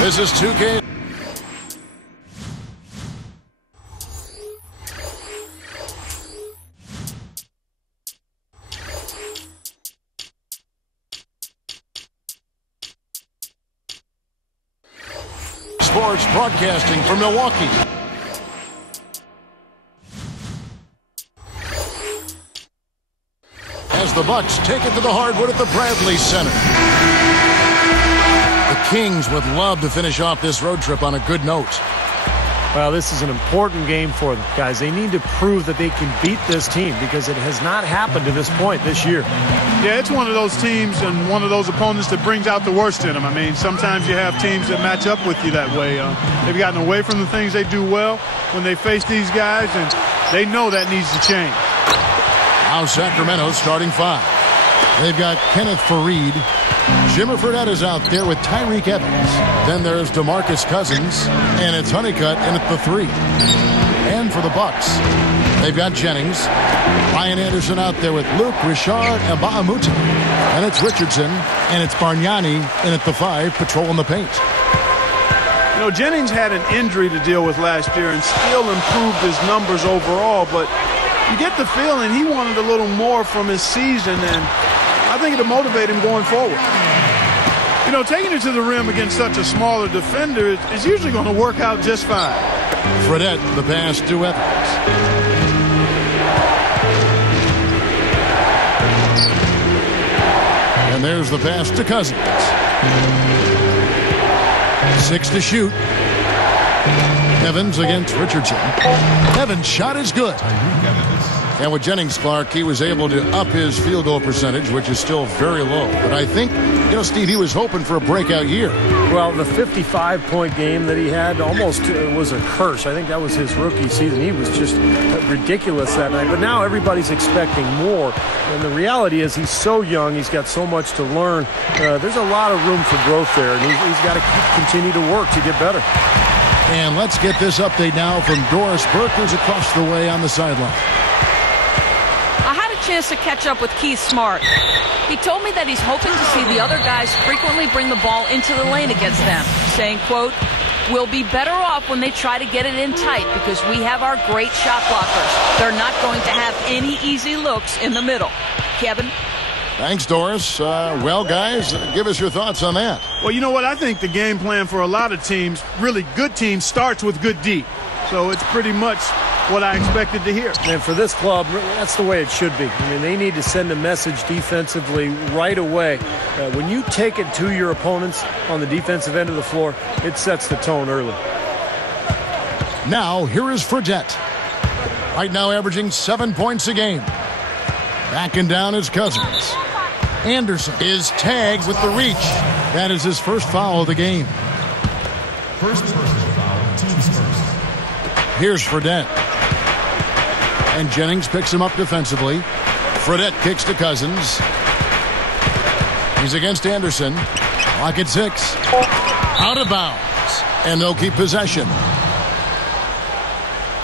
This is 2K. Sports broadcasting from Milwaukee. As the Bucks take it to the hardwood at the Bradley Center. The Kings would love to finish off this road trip on a good note. Well, this is an important game for them, guys. They need to prove that they can beat this team because it has not happened to this point this year. Yeah, it's one of those teams and one of those opponents that brings out the worst in them. I mean, sometimes you have teams that match up with you that way. They've gotten away from the things they do well when they face these guys, and they know that needs to change. Now Sacramento's starting five. They've got Kenneth Faried. Jimmer Fredette is out there with Tyreek Evans. Then there's DeMarcus Cousins, and it's Honeycutt in at the 3. And for the Bucks, they've got Jennings. Ryan Anderson out there with Luke, Richard, and Bahamuti. And it's Richardson, and it's Bargnani in at the 5, patrolling the paint. You know, Jennings had an injury to deal with last year and still improved his numbers overall, but you get the feeling he wanted a little more from his season, and I think it'll motivate him going forward. You know, taking it to the rim against such a smaller defender is usually going to work out just fine. Fredette, the pass to Evans. And there's the pass to Cousins. 6 to shoot. Evans against Richardson. Evans' shot is good. And with Jennings, Clark, he was able to up his field goal percentage, which is still very low. But I think, you know, Steve, he was hoping for a breakout year. Well, the 55-point game that he had almost was a curse. I think that was his rookie season. He was just ridiculous that night. But now everybody's expecting more. And the reality is he's so young. He's got so much to learn. There's a lot of room for growth there. And he's got to continue to work to get better. And let's get this update now from Doris Burke, who's across the way on the sideline. Chance to catch up with Keith Smart. He told me that he's hoping to see the other guys frequently bring the ball into the lane against them, saying, quote, "We'll be better off when they try to get it in tight because we have our great shot blockers. They're not going to have any easy looks in the middle." Kevin? Thanks, Doris. Well, guys, give us your thoughts on that. Well, you know what? I think the game plan for a lot of teams, really good teams, starts with good D. So it's pretty much what I expected to hear. And for this club, that's the way it should be. I mean, they need to send a message defensively right away. When you take it to your opponents on the defensive end of the floor, it sets the tone early. Now, here is Fredette. Right now averaging 7 points a game. Backing down is Cousins. Anderson is tagged with the reach. That is his first foul of the game. First personal foul, team's first. Here's Fredette. And Jennings picks him up defensively. Fredette kicks to Cousins. He's against Anderson. Clock at 6. Out of bounds. And they'll keep possession.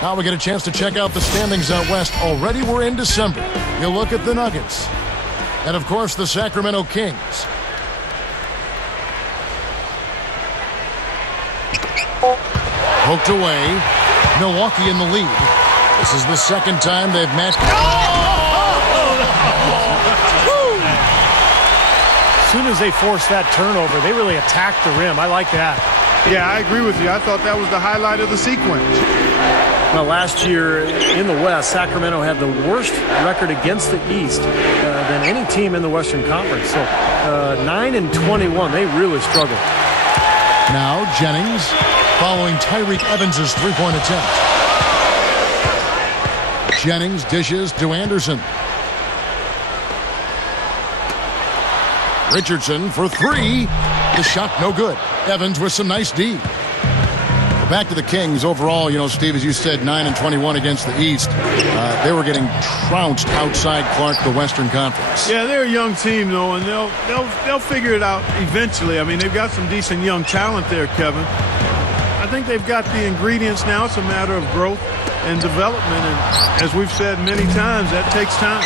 Now we get a chance to check out the standings out west. Already we're in December. You look at the Nuggets. And, of course, the Sacramento Kings. Poked away. Milwaukee in the lead. This is the second time they've matched. As soon as they forced that turnover, they really attacked the rim. I like that. Yeah, I agree with you. I thought that was the highlight of the sequence. Well, last year in the West, Sacramento had the worst record against the East than any team in the Western Conference. So 9-21, they really struggled. Now Jennings following Tyreek Evans' three-point attempt. Jennings dishes to Anderson. Richardson for 3. The shot no good. Evans with some nice D. Back to the Kings overall, you know, Steve, as you said, 9-21 against the East. They were getting trounced outside Clark, the Western Conference. Yeah, they're a young team, though, and they'll figure it out eventually. I mean, they've got some decent young talent there, Kevin. I think they've got the ingredients now. It's a matter of growth. and development. And as we've said many times, that takes time.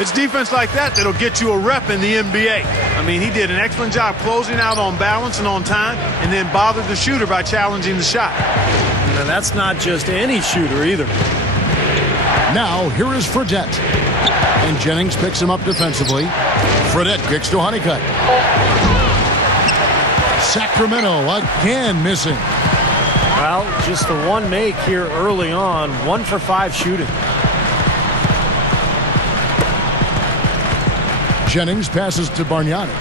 It's defense like that that'll get you a rep in the NBA. I mean, he did an excellent job closing out on balance and on time, and then bothered the shooter by challenging the shot. And that's not just any shooter either. Now, here is Fredette. And Jennings picks him up defensively. Fredette kicks to Honeycutt. Sacramento again missing. Well, just the one make here early on. 1 for 5 shooting. Jennings passes to Bargnani.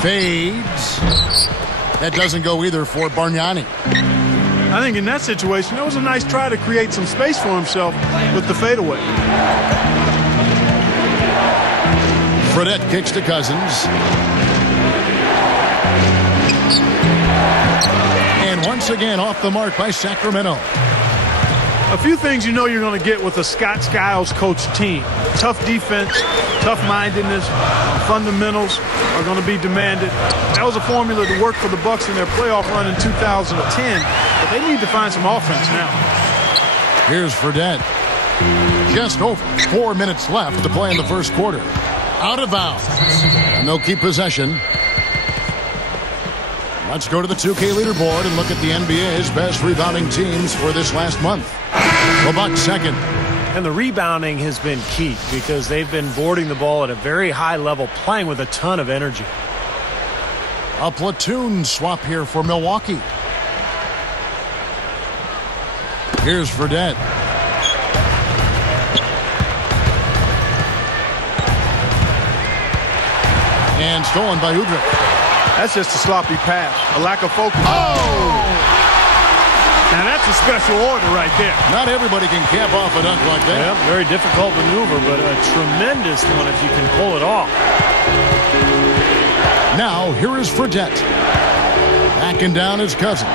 Fades. That doesn't go either for Bargnani. I think in that situation, that was a nice try to create some space for himself with the fadeaway. Fredette kicks to Cousins. And once again off the mark by Sacramento. A few things you know you're going to get with a Scott Skiles coached team. Tough defense, tough-mindedness, fundamentals are going to be demanded. That was a formula to work for the Bucks in their playoff run in 2010, but they need to find some offense now. Here's Fredette. Just over 4 minutes left to play in the first quarter. Out of bounds. And they'll keep possession. Let's go to the 2K leaderboard and look at the NBA's best rebounding teams for this last month. The Bucks second. And the rebounding has been key because they've been boarding the ball at a very high level, playing with a ton of energy. A platoon swap here for Milwaukee. Here's Fredette. And stolen by Udrih. That's just a sloppy pass, a lack of focus. Oh! Now that's a special order right there. Not everybody can cap off a dunk like that. Yep, very difficult maneuver, but a tremendous one if you can pull it off. Now, here is Fredette. Backing down his Cousins.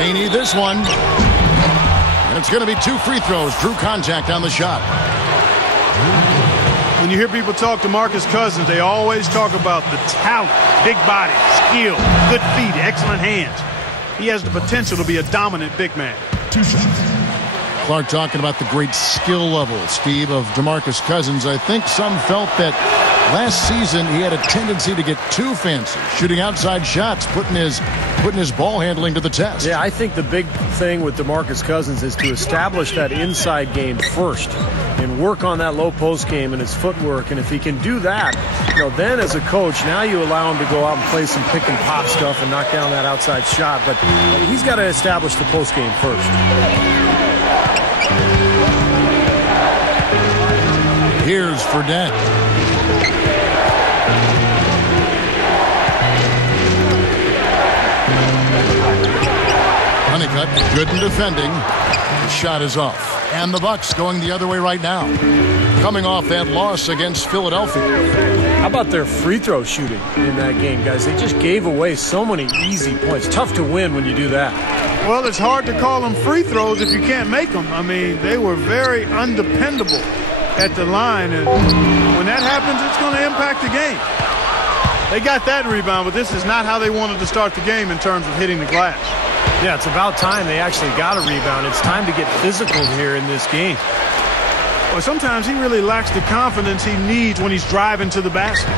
They need this one. And it's going to be 2 free throws. Drew contact on the shot. When you hear people talk to Marcus Cousins, they always talk about the talent, big body, skill, good feet, excellent hands. He has the potential to be a dominant big man. 2 shots. Clark talking about the great skill level, Steve, of DeMarcus Cousins. I think some felt that last season he had a tendency to get too fancy, shooting outside shots, putting his ball handling to the test. Yeah, I think the big thing with DeMarcus Cousins is to establish that inside game first and work on that low post game and his footwork. And if he can do that, then as a coach, now you allow him to go out and play some pick and pop stuff and knock down that outside shot. But he's got to establish the post game first. Here's Fredette. Honeycutt, good in defending. The shot is off. And the Bucks going the other way right now. Coming off that loss against Philadelphia. How about their free throw shooting in that game, guys? They just gave away so many easy points. Tough to win when you do that. Well, it's hard to call them free throws if you can't make them. I mean, they were very undependable at the line. And when that happens, it's going to impact the game. They got that rebound, but this is not how they wanted to start the game in terms of hitting the glass. Yeah, it's about time they actually got a rebound. It's time to get physical here in this game. Well, sometimes he really lacks the confidence he needs when he's driving to the basket.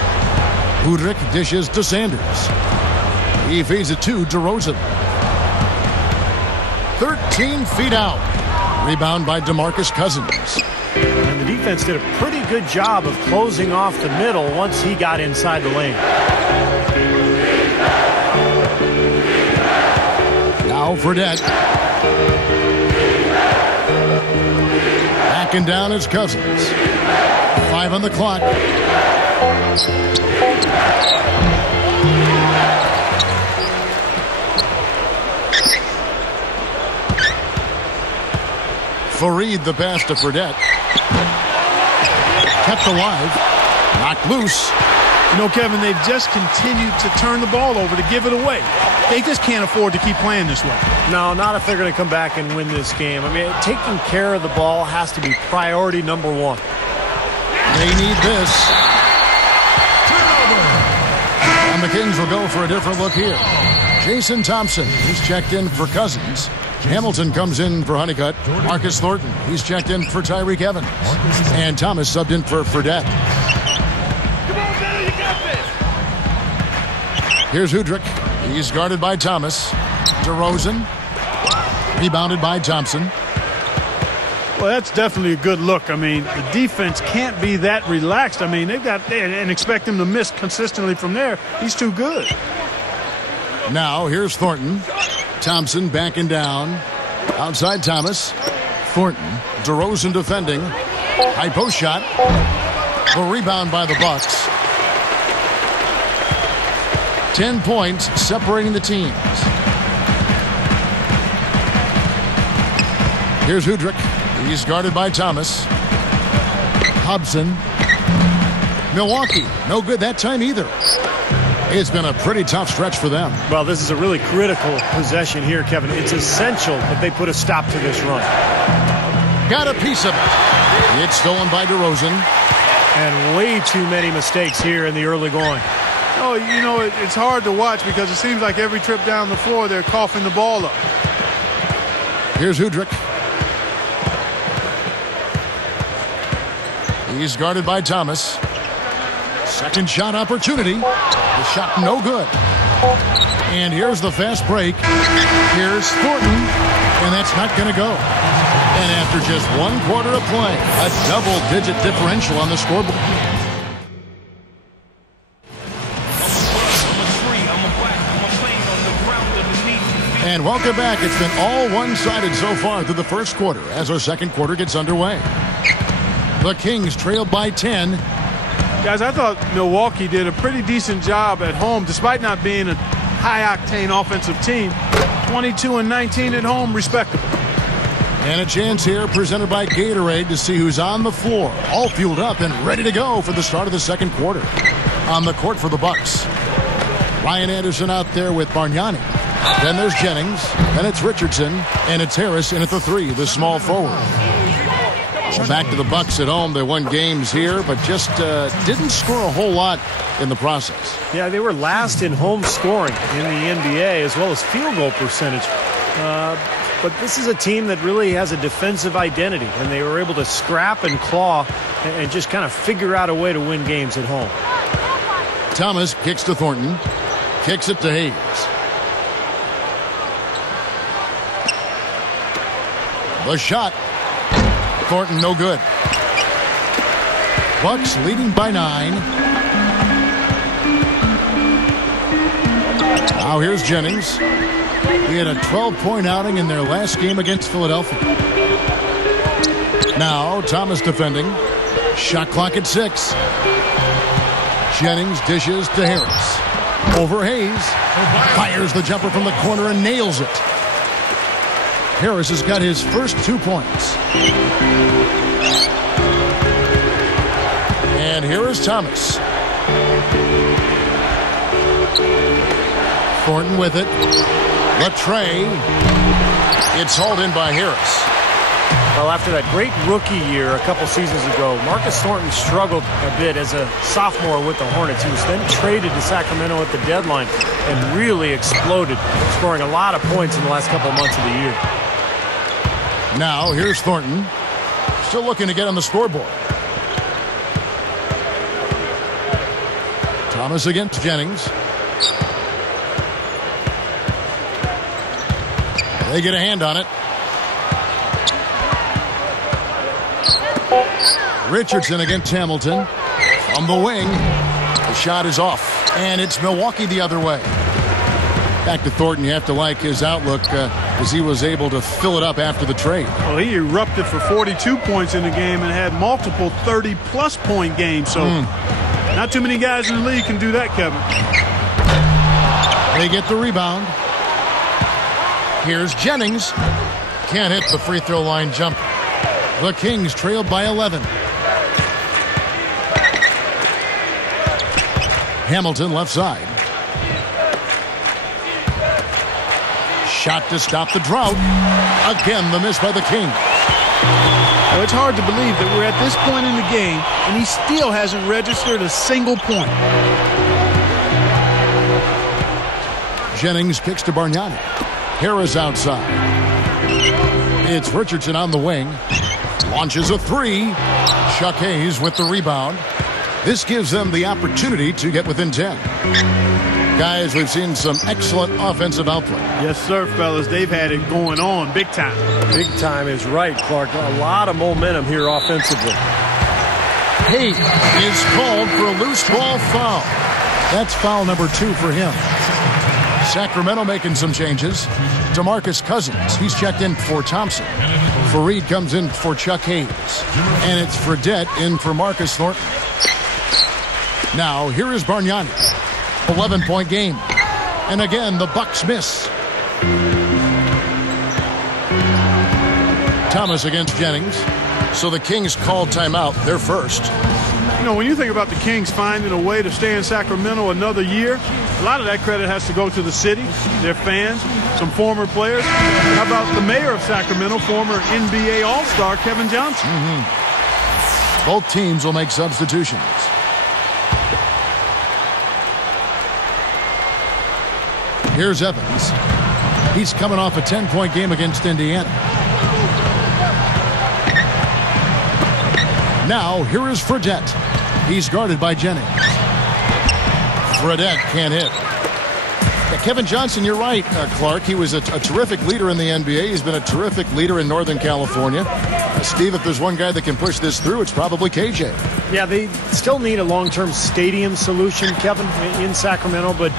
Udrih dishes to Sanders. He feeds it to DeRozan. 13 feet out. Rebound by DeMarcus Cousins. And the defense did a pretty good job of closing off the middle once he got inside the lane. Now Fredette. Backing down his Cousins. 5 on the clock. Fareed the pass to Fredette. Kept alive. Knocked loose. You know, Kevin, they've just continued to turn the ball over to give it away. They just can't afford to keep playing this way. No, not if they're going to come back and win this game. I mean, taking care of the ball has to be priority number one. They need this. And the Kings will go for a different look here. Jason Thompson, he's checked in for Cousins. Hamilton comes in for Honeycutt. Marcus Thornton, he's checked in for Tyreek Evans. And Thomas subbed in for Fredette. Here's Hudrick. He's guarded by Thomas. DeRozan. Rebounded by Thompson. Well, that's definitely a good look. I mean, the defense can't be that relaxed. I mean, they've got and expect him to miss consistently from there. He's too good. Now, here's Thornton. Thompson backing down. Outside Thomas. Thornton. DeRozan defending. High post shot. The rebound by the Bucks. 10 points separating the teams. Here's Hudrick. He's guarded by Thomas. Hobson. Milwaukee. No good that time either. It's been a pretty tough stretch for them. Well, this is a really critical possession here, Kevin. It's essential that they put a stop to this run. Got a piece of it. It's stolen by DeRozan. And way too many mistakes here in the early going. Oh, you know, it's hard to watch because it seems like every trip down the floor they're coughing the ball up. Here's Hudrick. He's guarded by Thomas. Second shot opportunity. The shot no good. And here's the fast break. Here's Thornton. And that's not going to go. And after just 1 quarter of play, a double-digit differential on the scoreboard. And welcome back. It's been all one-sided so far through the first quarter as our second quarter gets underway. The Kings trailed by 10. Guys, I thought Milwaukee did a pretty decent job at home, despite not being a high-octane offensive team. 22 and 19 at home, respectable. And a chance here presented by Gatorade to see who's on the floor, all fueled up and ready to go for the start of the second quarter. On the court for the Bucks, Ryan Anderson out there with Bargnani. Then there's Jennings, then it's Richardson, and it's Harris in at the 3, the small forward. Well, back to the Bucks at home. They won games here, but just didn't score a whole lot in the process. Yeah, they were last in home scoring in the NBA as well as field goal percentage. But this is a team that really has a defensive identity, and they were able to scrap and claw and just kind of figure out a way to win games at home. Thomas kicks to Thornton, kicks it to Hayes. The shot. Thornton no good. Bucks leading by 9. Now here's Jennings. He had a 12-point outing in their last game against Philadelphia. Now Thomas defending. Shot clock at 6. Jennings dishes to Harris. Over Hayes. Fires the jumper from the corner and nails it. Harris has got his first 2 points. And here is Thomas. Thornton with it. Latre. It's hauled in by Harris. Well, after that great rookie year a couple seasons ago, Marcus Thornton struggled a bit as a sophomore with the Hornets. He was then traded to Sacramento at the deadline and really exploded, scoring a lot of points in the last couple months of the year. Now, here's Thornton. Still looking to get on the scoreboard. Thomas against Jennings. They get a hand on it. Richardson against Hamilton. From the wing. The shot is off. And it's Milwaukee the other way. Back to Thornton, you have to like his outlook as he was able to fill it up after the trade. Well, he erupted for 42 points in the game and had multiple 30-plus point games. So not too many guys in the league can do that, Kevin. They get the rebound. Here's Jennings. Can't hit the free throw line jumper. The Kings trailed by 11. Hamilton left side. Shot to stop the drought. Again, the miss by the Kings. Well, it's hard to believe that we're at this point in the game and he still hasn't registered a single point. Jennings kicks to Bargnani. Harris outside. It's Richardson on the wing. Launches a three. Chuck Hayes with the rebound. This gives them the opportunity to get within 10. Guys, we've seen some excellent offensive output. Yes, sir, fellas. They've had it going on big time. Big time is right, Clark. A lot of momentum here offensively. Hayes is called for a loose ball foul. That's foul number 2 for him. Sacramento making some changes. DeMarcus Cousins, he's checked in for Thompson. Fareed comes in for Chuck Hayes. And it's Fredette in for Marcus Thornton. Now, here is Bargnani. 11-point game. And again, the Bucks miss. Thomas against Jennings. So the Kings called timeout. They're first. You know, when you think about the Kings finding a way to stay in Sacramento another year, a lot of that credit has to go to the city, their fans, some former players. How about the mayor of Sacramento, former NBA All-Star Kevin Johnson? Both teams will make substitutions. Here's Evans. He's coming off a 10-point game against Indiana. Now, here is Fredette. He's guarded by Jennings. Fredette can't hit. Yeah, Kevin Johnson, you're right, Clark. He was a terrific leader in the NBA. He's been a terrific leader in Northern California. Steve, if there's one guy that can push this through, it's probably KJ. Yeah, they still need a long-term stadium solution, Kevin, in Sacramento, but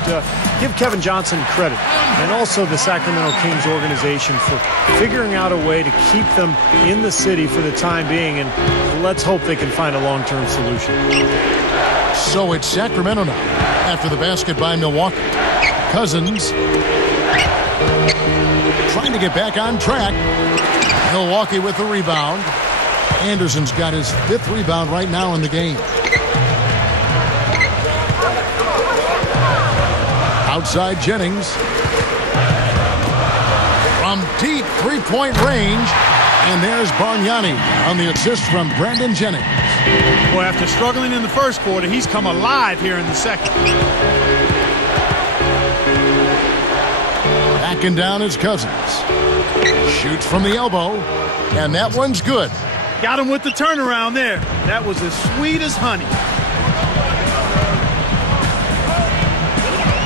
give Kevin Johnson credit, and also the Sacramento Kings organization for figuring out a way to keep them in the city for the time being, and let's hope they can find a long-term solution. So it's Sacramento now after the basket by Milwaukee. Cousins trying to get back on track. Milwaukee with the rebound. Anderson's got his 5th rebound right now in the game. Outside Jennings. From deep 3-point range. And there's Bargnani on the assist from Brandon Jennings. Boy, after struggling in the first quarter, he's come alive here in the second. Backing down his Cousins. Shoots from the elbow. And that one's good. Got him with the turnaround there. That was as sweet as honey.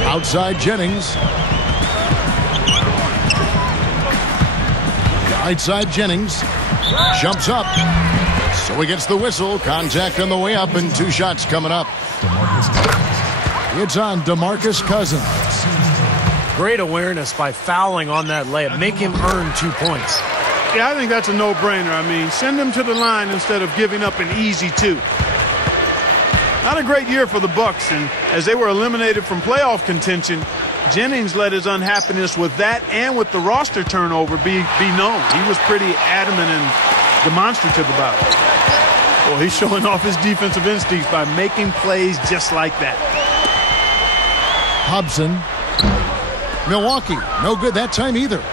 Outside Jennings. Right side Jennings. Jumps up. So he gets the whistle. Contact on the way up and 2 shots coming up. It's on DeMarcus Cousins. Great awareness by fouling on that layup. Make him earn 2 points. Yeah, I think that's a no-brainer. I mean, send him to the line instead of giving up an easy 2. Not a great year for the Bucks, and as they were eliminated from playoff contention, Jennings let his unhappiness with that and with the roster turnover be known. He was pretty adamant and demonstrative about it. Well, he's showing off his defensive instincts by making plays just like that. Hobson. Milwaukee, no good that time either.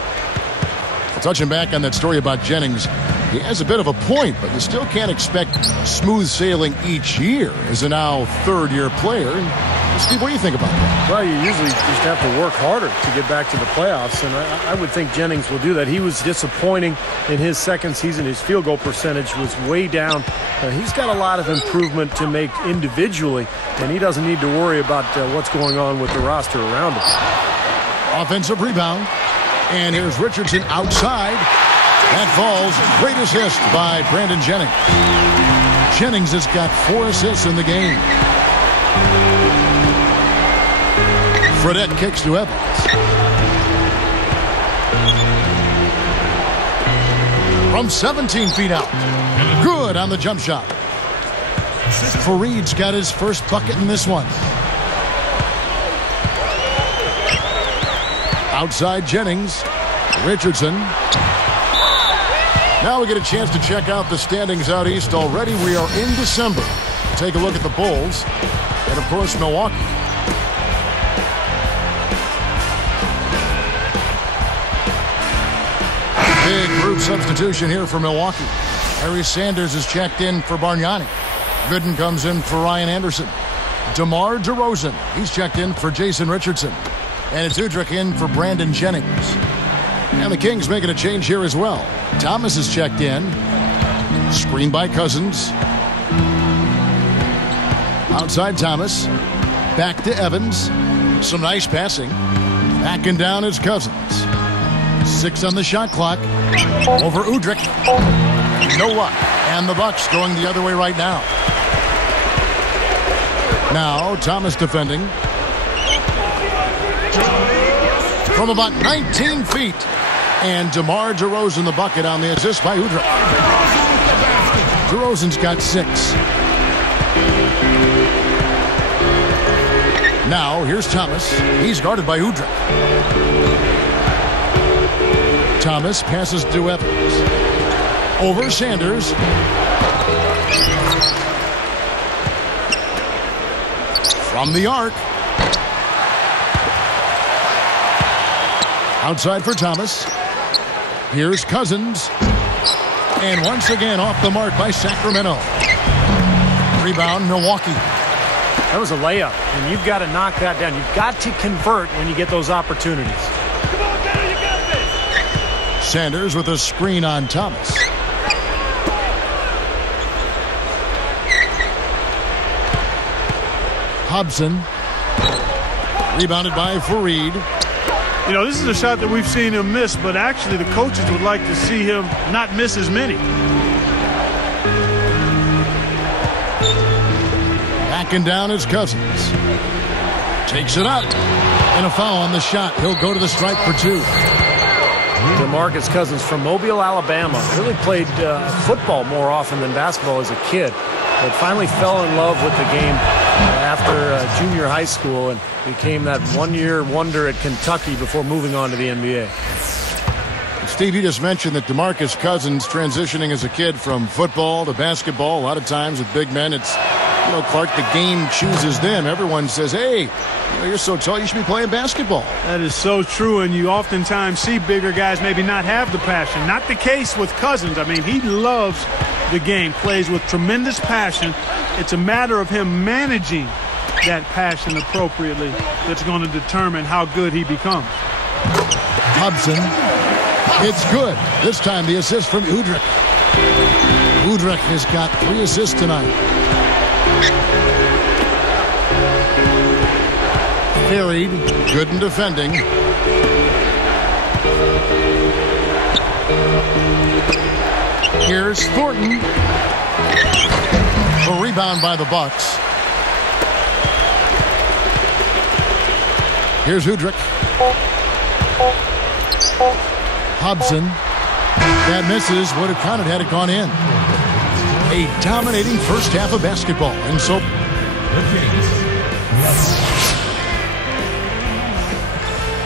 Touching back on that story about Jennings, he has a bit of a point, but you still can't expect smooth sailing each year as a now 3rd-year player. Steve, what do you think about that? Well, you usually just have to work harder to get back to the playoffs, and I would think Jennings will do that. He was disappointing in his second season. His field goal percentage was way down. He's got a lot of improvement to make individually, and he doesn't need to worry about what's going on with the roster around him. Offensive rebound. And here's Richardson outside. That falls. Great assist by Brandon Jennings. Jennings has got 4 assists in the game. Fredette kicks to Evans. From 17 feet out. Good on the jump shot. Fareed's got his first bucket in this one. Outside Jennings. Richardson. Now we get a chance to check out the standings out east already. We are in December. Take a look at the Bulls. And, of course, Milwaukee. Big group substitution here for Milwaukee. Harry Sanders is checked in for Bargnani. Gooden comes in for Ryan Anderson. DeMar DeRozan, he's checked in for Jason Richardson. And it's Udrich in for Brandon Jennings. And the Kings making a change here as well. Thomas is checked in. Screen by Cousins. Outside Thomas. Back to Evans. Some nice passing. Backing down is Cousins. 6 on the shot clock. Over Udrich. No luck. And the Bucks going the other way right now. Now Thomas defending. From about 19 feet. And DeMar DeRozan the bucket on the assist by Udrich. DeRozan's got 6. Now here's Thomas. He's guarded by Udrich. Thomas passes to Evans. Over Sanders. From the arc. Outside for Thomas. Here's Cousins. And once again off the mark by Sacramento. Rebound, Milwaukee. That was a layup, and you've got to knock that down. You've got to convert when you get those opportunities. Come on, Tanner, you got this. Sanders with a screen on Thomas. Hobson. Rebounded by Fareed. You know, this is a shot that we've seen him miss, but actually the coaches would like to see him not miss as many. Backing down is Cousins. Takes it up. And a foul on the shot. He'll go to the stripe for 2. DeMarcus Cousins from Mobile, Alabama. Really played football more often than basketball as a kid, but finally fell in love with the game after junior high school and became that one-year wonder at Kentucky before moving on to the NBA. Steve, you just mentioned that DeMarcus Cousins transitioning as a kid from football to basketball. A lot of times with big men, it's, you know, Clark, the game chooses them. Everyone says, hey, you're so tall, you should be playing basketball. That is so true, and you oftentimes see bigger guys maybe not have the passion. Not the case with Cousins. I mean, he loves the game, plays with tremendous passion. It's a matter of him managing that passion appropriately that's going to determine how good he becomes. Hobson. It's good. This time the assist from Udrich. Udrich has got 3 assists tonight. Carried. Good in defending. Here's Thornton. A rebound by the Bucks. Here's Udrich. Hobson. That misses. Would have counted had it gone in. A dominating first half of basketball. And so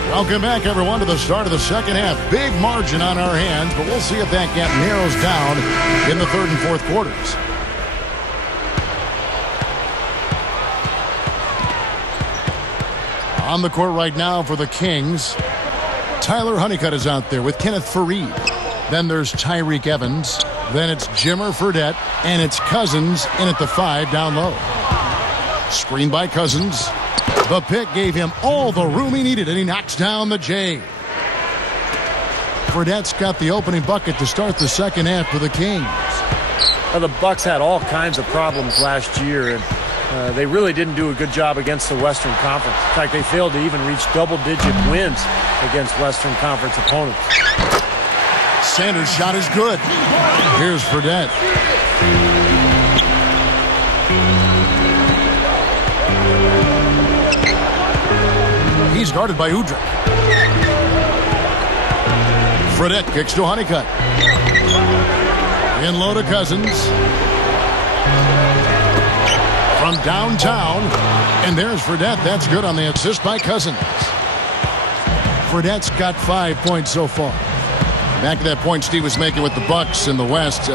welcome back, everyone, to the start of the second half. Big margin on our hands, but we'll see if that gap narrows down in the third and fourth quarters. On the court right now for the Kings, Tyler Honeycutt is out there with Kenneth Fareed. Then there's Tyreke Evans. Then it's Jimmer Fredette. And it's Cousins in at the 5 down low. Screen by Cousins. The pick gave him all the room he needed, and he knocks down the J. Fredette's got the opening bucket to start the second half for the Kings. Well, the Bucks had all kinds of problems last year, and they really didn't do a good job against the Western Conference. In fact, they failed to even reach double-digit wins against Western Conference opponents. Sanders' shot is good. Here's Fredette. He's guarded by Udrich. Fredette kicks to Honeycutt. In low to Cousins. From downtown. And there's Fredette. That's good on the assist by Cousins. Fredette's got 5 points so far. Back to that point Steve was making with the Bucks in the West.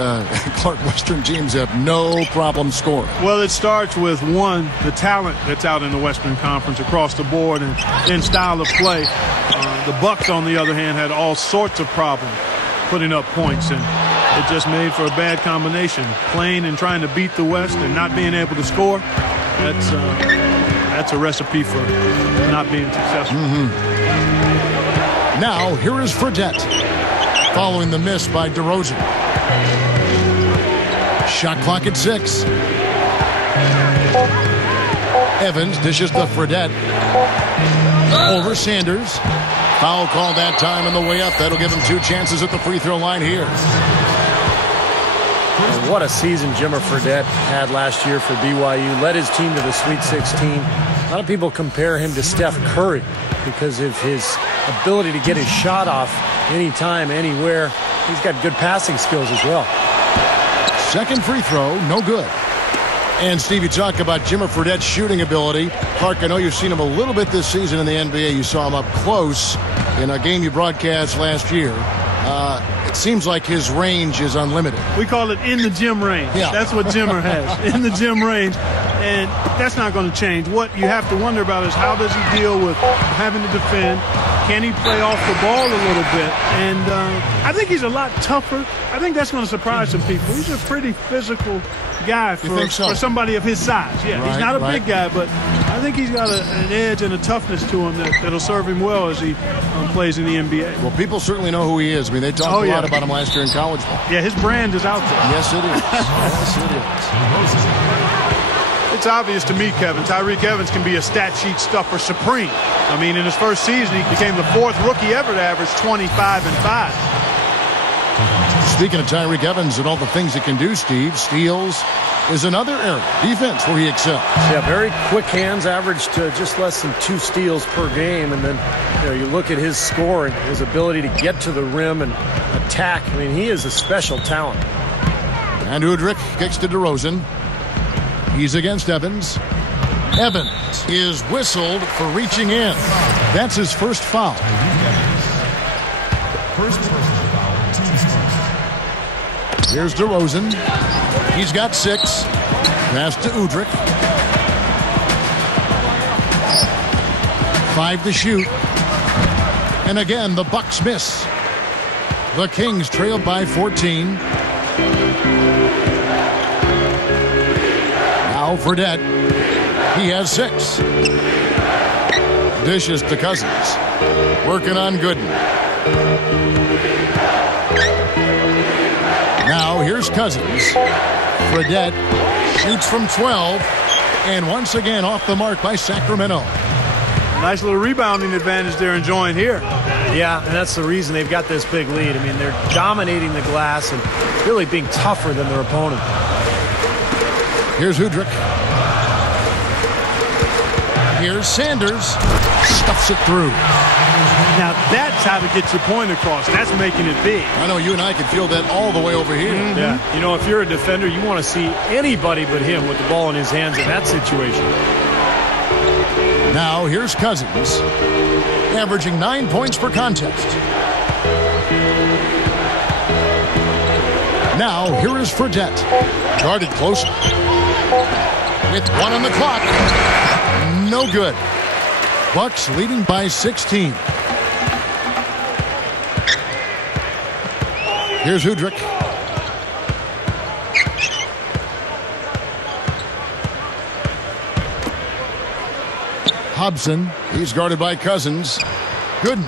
Clark, Western teams have no problem scoring. Well, it starts with, one, the talent that's out in the Western Conference across the board and in style of play. The Bucks, on the other hand, had all sorts of problems putting up points, and it just made for a bad combination. Playing and trying to beat the West and not being able to score, that's a recipe for not being successful. Now, here is Fredette, following the miss by DeRozan. Shot clock at 6. Evans dishes to Fredette. Over Sanders. Foul call that time on the way up. That'll give him 2 chances at the free throw line here. And what a season Jimmer Fredette had last year for BYU. Led his team to the Sweet 16. A lot of people compare him to Steph Curry because of his ability to get his shot off anytime, anywhere. He's got good passing skills as well. Second free throw, no good. And Steve, you talk about Jimmer Fredette's shooting ability. Clark, I know you've seen him a little bit this season in the NBA. You saw him up close in a game you broadcast last year. It seems like his range is unlimited. We call it in the gym range. Yeah. That's what Jimmer has, in the gym range. And that's not going to change. What you have to wonder about is how does he deal with having to defend? Can he play off the ball a little bit? And I think he's a lot tougher. I think that's going to surprise some people. He's a pretty physical guy for somebody of his size. Yeah, right, he's not a big guy, but I think he's got an edge and a toughness to him that'll serve him well as he plays in the NBA. Well, people certainly know who he is. I mean, they talked a lot about him last year in college ball. Yeah, his brand is out there. Yes, it is. Yes, it is. It's obvious to me, Kevin, Tyreke Evans can be a stat sheet stuffer supreme. I mean, in his first season, he became the 4th rookie ever to average 25 and 5. Speaking of Tyreke Evans and all the things he can do, Steve, steals is another area. Defense where he excels. Yeah, very quick hands, averaged just less than 2 steals per game. And then you look at his scoring, his ability to get to the rim and attack. I mean, he is a special talent. And Udrich kicks to DeRozan. He's against Evans. Evans is whistled for reaching in. That's his first foul. First personal foul, team's first. Here's DeRozan. He's got 6. Pass to Udrich. 5 to shoot. And again, the Bucks miss. The Kings trail by 14. Now Fredette. He has 6. Dishes to Cousins. Working on Gooden. Now here's Cousins. Fredette shoots from 12. And once again off the mark by Sacramento. Nice little rebounding advantage they're enjoying here. Yeah, and that's the reason they've got this big lead. I mean, they're dominating the glass and really being tougher than their opponent. Here's Udrich. Here's Sanders. Stuffs it through. Now that's how to get your point across. That's making it big. I know you and I can feel that all the way over here. Mm-hmm. Yeah. You know, if you're a defender, you want to see anybody but him with the ball in his hands in that situation. Now here's Cousins, averaging 9 points per contest. Now here is Fredette, guarded closely. With 1 on the clock. No good. Bucks leading by 16. Here's Udrich. Hobson, he's guarded by Cousins. Gooden.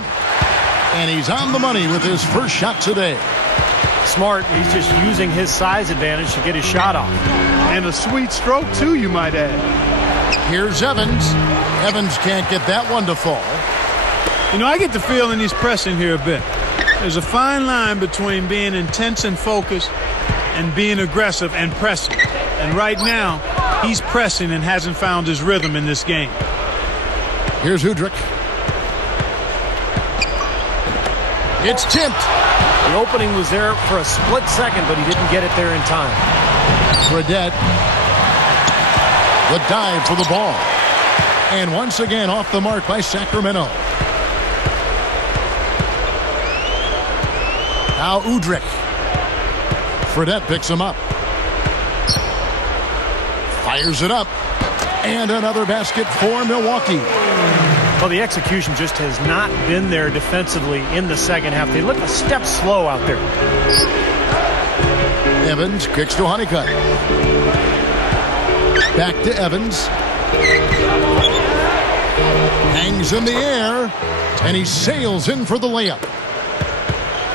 And he's on the money with his first shot today. Smart. He's just using his size advantage to get his shot off. And a sweet stroke, too, you might add. Here's Evans. Evans can't get that one to fall. You know, I get the feeling he's pressing here a bit. There's a fine line between being intense and focused and being aggressive and pressing. And right now, he's pressing and hasn't found his rhythm in this game. Here's Udrich. It's tipped. The opening was there for a split second, but he didn't get it there in time. Fredette. The dive for the ball. And once again off the mark by Sacramento. Now Udrich. Fredette picks him up. Fires it up. And another basket for Milwaukee. Well, the execution just has not been there defensively in the second half. They look a step slow out there. Evans kicks to Honeycutt. Back to Evans. Hangs in the air, and he sails in for the layup.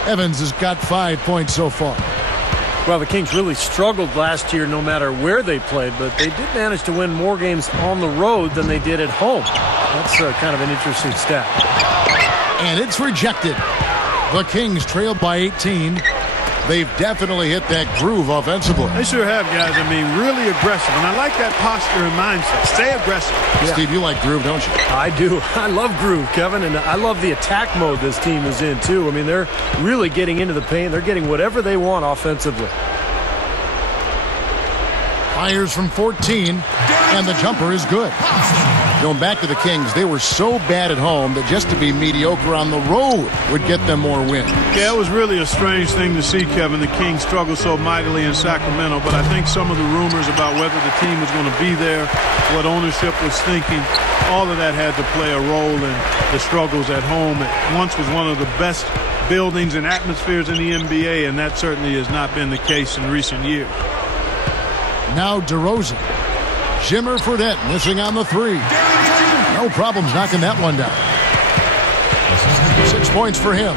Evans has got 5 points so far. Well, the Kings really struggled last year no matter where they played, but they did manage to win more games on the road than they did at home. That's kind of an interesting stat. And it's rejected. The Kings trail by 18. They've definitely hit that groove offensively. They sure have, guys. I mean, really aggressive. And I like that posture and mindset. Stay aggressive. Yeah. Steve, you like groove, don't you? I do. I love groove, Kevin. And I love the attack mode this team is in, too. I mean, they're really getting into the paint. They're getting whatever they want offensively. Fires from 14, and the jumper is good. Going back to the Kings, they were so bad at home that just to be mediocre on the road would get them more wins. Yeah, it was really a strange thing to see, Kevin. The Kings struggled so mightily in Sacramento, but I think some of the rumors about whether the team was going to be there, what ownership was thinking, all of that had to play a role in the struggles at home. It once was one of the best buildings and atmospheres in the NBA, and that certainly has not been the case in recent years. Now DeRozan. Jimmer Fredette missing on the three. No problems knocking that one down. 6 points for him.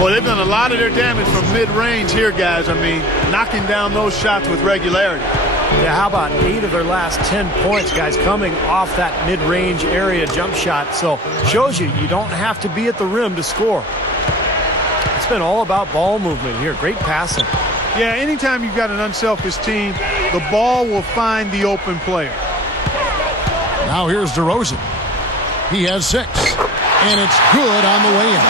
Boy, they've done a lot of their damage from mid-range here, guys. I mean, knocking down those shots with regularity. Yeah, how about 8 of their last 10 points, guys, coming off that mid-range area jump shot. So shows you don't have to be at the rim to score. It's been all about ball movement here. Great passing. Yeah, anytime you've got an unselfish team, the ball will find the open player. Now here's DeRozan. He has 6, and it's good on the way in.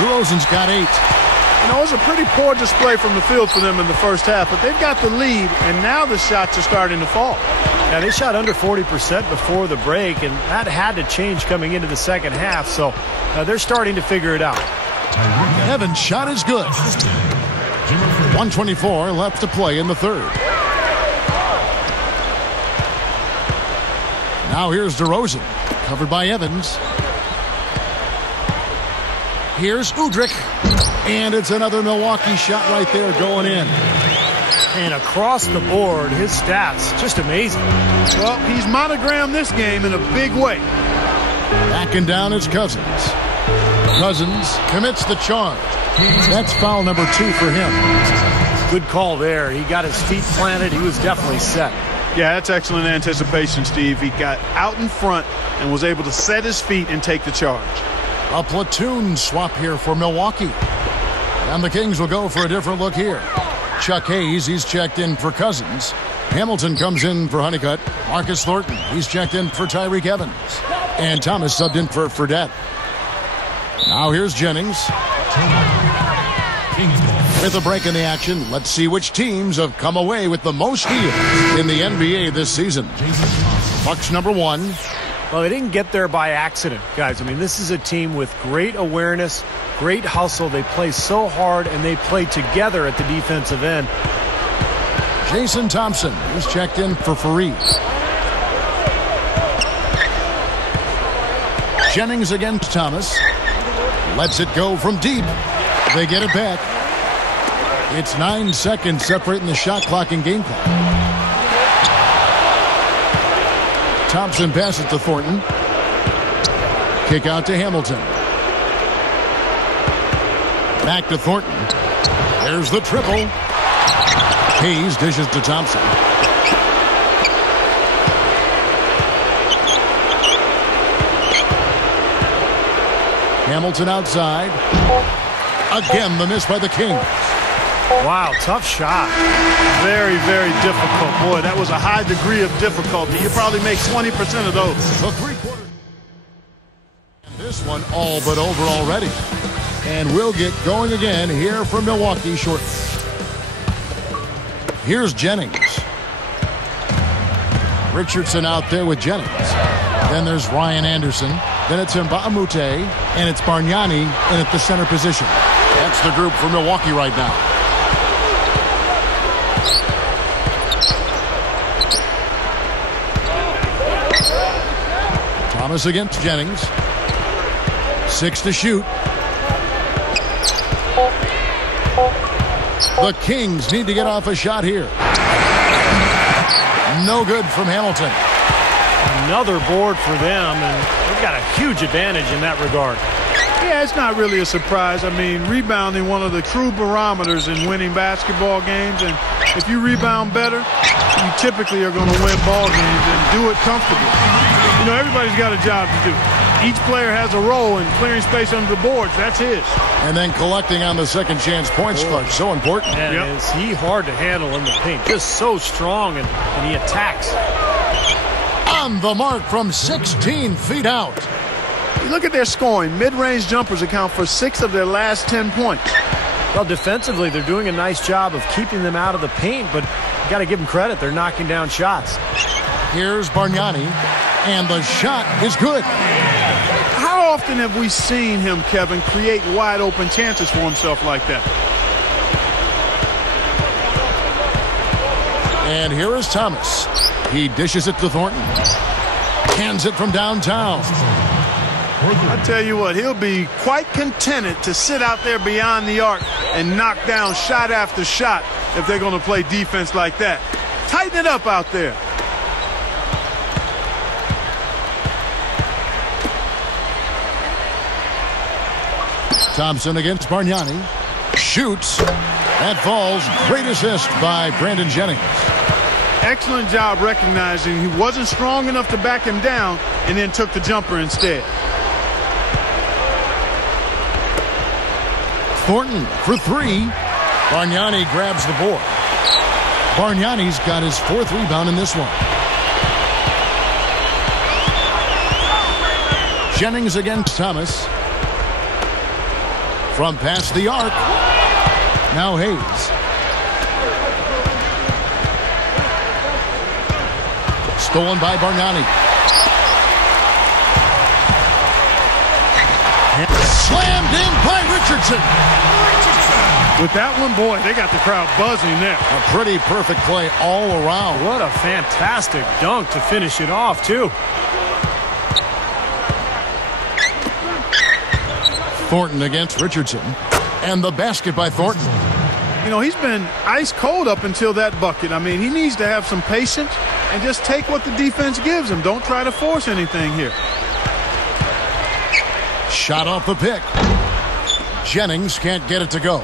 DeRozan's got 8. You know, it was a pretty poor display from the field for them in the first half, but they've got the lead, and now the shots are starting to fall. Yeah, they shot under 40% before the break, and that had to change coming into the second half, so they're starting to figure it out. Evans' shot is good. 1:24 left to play in the third. Now here's DeRozan, covered by Evans. Here's Udrich, and it's another Milwaukee shot right there going in. And across the board, his stats, just amazing. Well, he's monogrammed this game in a big way. Backing down is Cousins. Cousins commits the charge. That's foul number 2 for him. Good call there. He got his feet planted. He was definitely set. Yeah, that's excellent anticipation, Steve. He got out in front and was able to set his feet and take the charge. A platoon swap here for Milwaukee. And the Kings will go for a different look here. Chuck Hayes, he's checked in for Cousins. Hamilton comes in for Honeycutt. Marcus Thornton, he's checked in for Tyreke Evans. And Thomas subbed in for Fredette. Now here's Jennings. With a break in the action, let's see which teams have come away with the most steals in the NBA this season. Bucks number 1. Well, they didn't get there by accident, guys. I mean, this is a team with great awareness, great hustle. They play so hard, and they play together at the defensive end. Jason Thompson is checked in for Fareed. Jennings against Thomas. Lets it go from deep. They get it back. It's 9 seconds separating the shot clock and game clock. Thompson passes to Thornton. Kick out to Hamilton. Back to Thornton. There's the triple. Hayes dishes to Thompson. Hamilton outside. Again, the miss by the Kings. Wow, tough shot. Very, very difficult. Boy, that was a high degree of difficulty. You probably make 20% of those. The three-quarter. This one all but over already. And we'll get going again here from Milwaukee shortly. Here's Jennings. Richardson out there with Jennings. Then there's Ryan Anderson. Then it's Mbamute, and it's Bargnani in at the center position. That's the group for Milwaukee right now. Thomas against Jennings. 6 to shoot. The Kings need to get off a shot here. No good from Hamilton. Another board for them, and they've got a huge advantage in that regard. Yeah, it's not really a surprise. I mean, rebounding one of the true barometers in winning basketball games, and if you rebound better, you typically are going to win ball games and do it comfortably. You know, everybody's got a job to do. Each player has a role in clearing space under the boards. That's his. And then collecting on the second chance points card. So important. And is he hard to handle in the paint? Just so strong, and he attacks. On the mark from 16 feet out. You look at their scoring. Mid-range jumpers account for 6 of their last 10 points. Well, defensively, they're doing a nice job of keeping them out of the paint, but you got to give them credit. They're knocking down shots. Here's Bargnani, and the shot is good. How often have we seen him, Kevin, create wide-open chances for himself like that? And here is Thomas. He dishes it to Thornton. Hands it from downtown. I tell you what, he'll be quite contented to sit out there beyond the arc and knock down shot after shot if they're going to play defense like that. Tighten it up out there. Thompson against Bargnani. Shoots. That falls. Great assist by Brandon Jennings. Excellent job recognizing he wasn't strong enough to back him down and then took the jumper instead. Thornton for 3. Bargnani grabs the board. Bargnani's got his 4th rebound in this one. Jennings against Thomas. From past the arc. Now Hayes. Stolen by Bargnani. Slammed in by Richardson. With that one, boy, they got the crowd buzzing there. A pretty perfect play all around. What a fantastic dunk to finish it off, too. Thornton against Richardson. And the basket by Thornton. You know, he's been ice cold up until that bucket. I mean, he needs to have some patience and just take what the defense gives him. Don't try to force anything here. Shot off the pick. Jennings can't get it to go.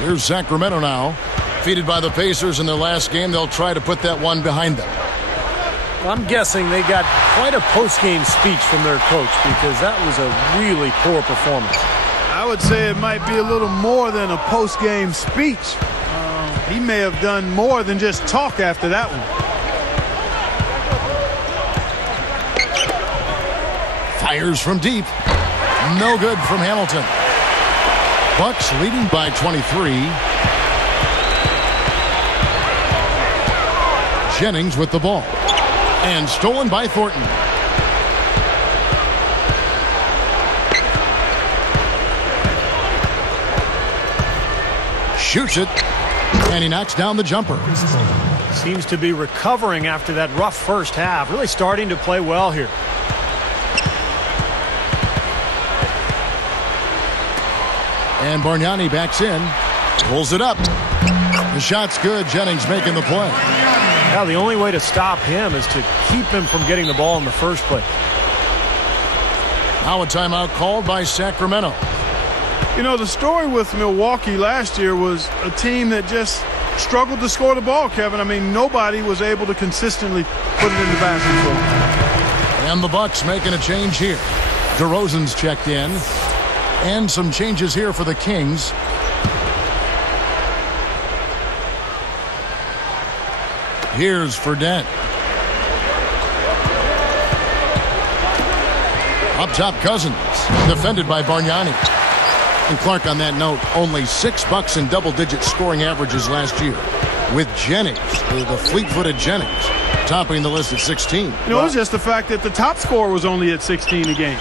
Here's Sacramento now. Defeated by the Pacers in their last game, they'll try to put that one behind them. I'm guessing they got quite a post-game speech from their coach because that was a really poor performance. I would say it might be a little more than a post-game speech. He may have done more than just talk after that one. Fires from deep. No good from Hamilton. Bucks leading by 23. Jennings with the ball. And stolen by Thornton. Shoots it. And he knocks down the jumper. Seems to be recovering after that rough first half. Really starting to play well here. And Bargnani backs in. Pulls it up. The shot's good. Jennings making the play. Now the only way to stop him is to keep him from getting the ball in the first place. Now a timeout called by Sacramento. You know, the story with Milwaukee last year was a team that just struggled to score the ball, Kevin. I mean, nobody was able to consistently put it in the basket for them. And the Bucks making a change here. DeRozan's checked in. And some changes here for the Kings. Here's Ferdinand. Up top, Cousins. Defended by Bargnani. And Clark, on that note, only 6 Bucks in double-digit scoring averages last year. With Jennings, the fleet-footed Jennings, topping the list at 16. You know, it was just the fact that the top scorer was only at 16 a game.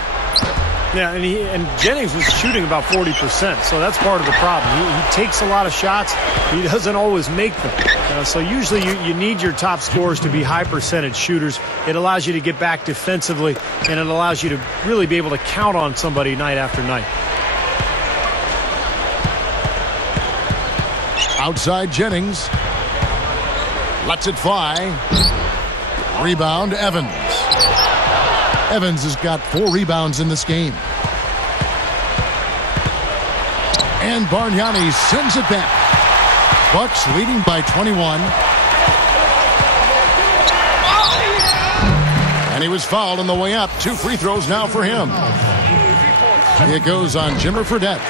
Yeah, and Jennings was shooting about 40%, so that's part of the problem. He takes a lot of shots. He doesn't always make them. So usually you need your top scorers to be high percentage shooters. It allows you to get back defensively, and it allows you to really be able to count on somebody night after night. Outside Jennings. Lets it fly. Rebound, Evans. Evans has got 4 rebounds in this game. And Bargnani sends it back. Bucks leading by 21. And he was fouled on the way up. 2 free throws now for him. It goes on Jimmer Fredette.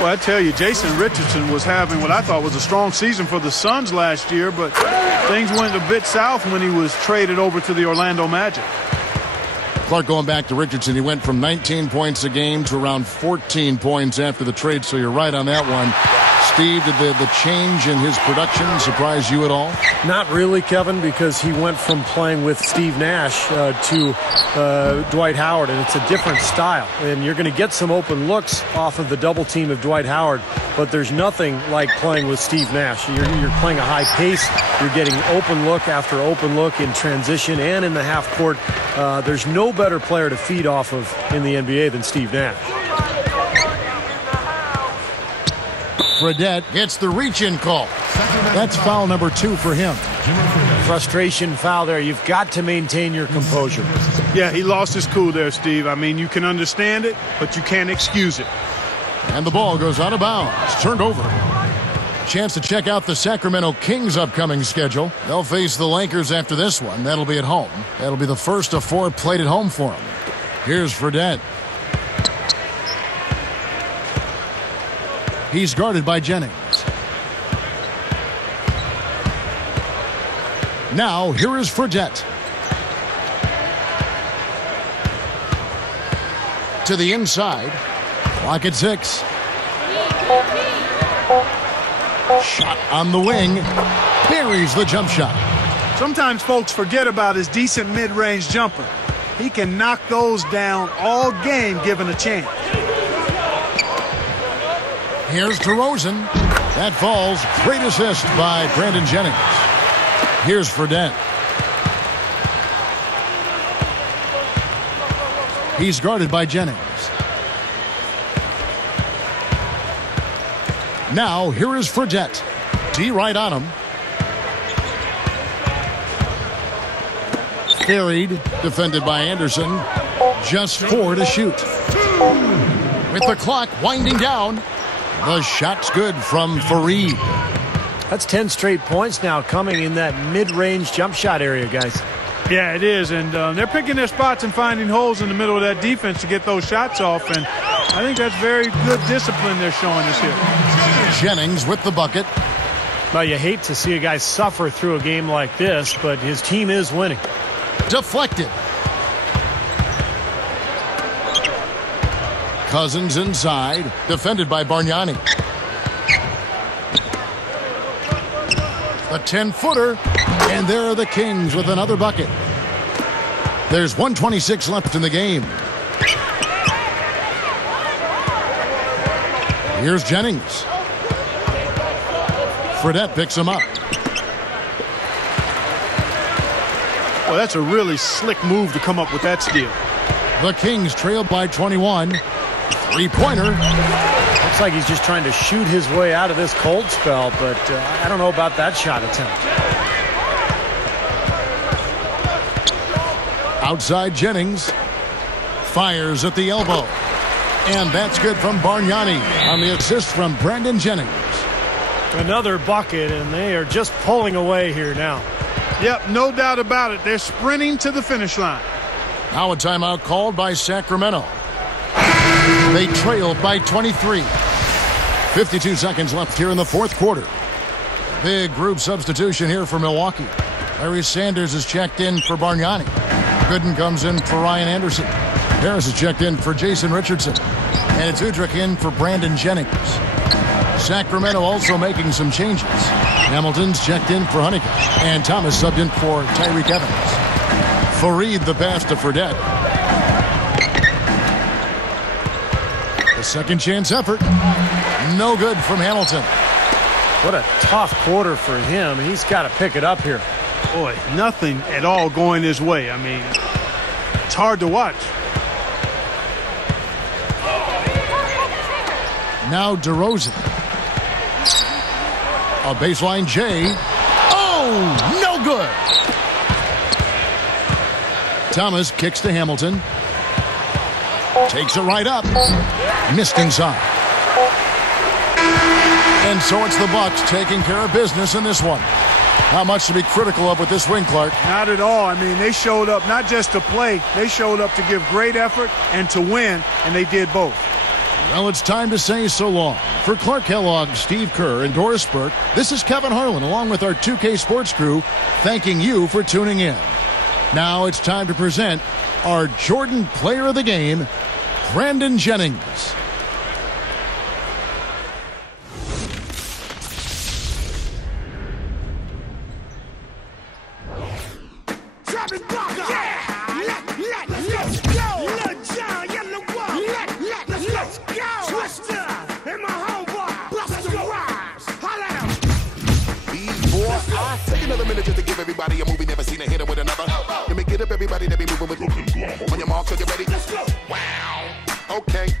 Well, I tell you, Jason Richardson was having what I thought was a strong season for the Suns last year, but things went a bit south when he was traded over to the Orlando Magic. Clark, going back to Richardson, he went from 19 points a game to around 14 points after the trade, so you're right on that one. Steve, did the change in his production surprise you at all? Not really, Kevin, because he went from playing with Steve Nash to Dwight Howard, and it's a different style. And you're going to get some open looks off of the double team of Dwight Howard, but there's nothing like playing with Steve Nash. You're playing a high pace. You're getting open look after open look in transition and in the half court. There's no better player to feed off of in the NBA than Steve Nash. Fredette gets the reach-in call. That's foul number 2 for him. Frustration foul there. You've got to maintain your composure. Yeah, he lost his cool there, Steve. I mean, you can understand it, but you can't excuse it. And the ball goes out of bounds. Turned over. Chance to check out the Sacramento Kings' upcoming schedule. They'll face the Lakers after this one. That'll be at home. That'll be the first of 4 played at home for them. Here's Fredette. He's guarded by Jennings. Now, here is Fredette. To the inside. Clock at 6. Shot on the wing. Buries the jump shot. Sometimes folks forget about his decent mid-range jumper. He can knock those down all game given a chance. Here's DeRozan. That falls. Great assist by Brandon Jennings. Here's Fredette. He's guarded by Jennings. Now, here is Fredette. D right on him. Carried. Defended by Anderson. Just 4 to shoot. With the clock winding down. The shot's good from Fareed. That's 10 straight points now coming in that mid-range jump shot area, guys. Yeah, it is, and they're picking their spots and finding holes in the middle of that defense to get those shots off, and I think that's very good discipline they're showing us here. Jennings with the bucket. Well, you hate to see a guy suffer through a game like this, but his team is winning. Deflected. Cousins inside, defended by Bargnani. A 10-footer, and there are the Kings with another bucket. There's 1:26 left in the game. Here's Jennings. Fredette picks him up. Well, that's a really slick move to come up with that steal. The Kings trail by 21. Three-pointer. Looks like he's just trying to shoot his way out of this cold spell, but I don't know about that shot attempt. Outside Jennings. Fires at the elbow. And that's good from Bargnani on the assist from Brandon Jennings. Another bucket, and they are just pulling away here now. Yep, no doubt about it. They're sprinting to the finish line. Now a timeout called by Sacramento. They trail by 23. 52 seconds left here in the fourth quarter. Big group substitution here for Milwaukee. Larry Sanders is checked in for Bargnani. Gooden comes in for Ryan Anderson. Harris is checked in for Jason Richardson. And it's Udrich in for Brandon Jennings. Sacramento also making some changes. Hamilton's checked in for Honeycutt. And Thomas subbed in for Tyreke Evans. Fareed the pass to Fredette. The second chance effort. No good from Hamilton. What a tough quarter for him. He's got to pick it up here. Boy, nothing at all going his way. I mean, it's hard to watch. Now DeRozan. A baseline J. Oh, no good. Thomas kicks to Hamilton. Takes it right up. Missed inside. And so it's the Bucks taking care of business in this one. Not much to be critical of with this win, Clark. Not at all. I mean, they showed up not just to play. They showed up to give great effort and to win, and they did both. Well, it's time to say so long. For Clark Kellogg, Steve Kerr, and Doris Burke, this is Kevin Harlan along with our 2K Sports crew thanking you for tuning in. Now it's time to present our Jordan Player of the Game, Brandon Jennings. Everybody a movie, never seen a hitter with another. Let me get up, everybody, let me move with. On your mark, so get ready. Let's go. Wow. Okay.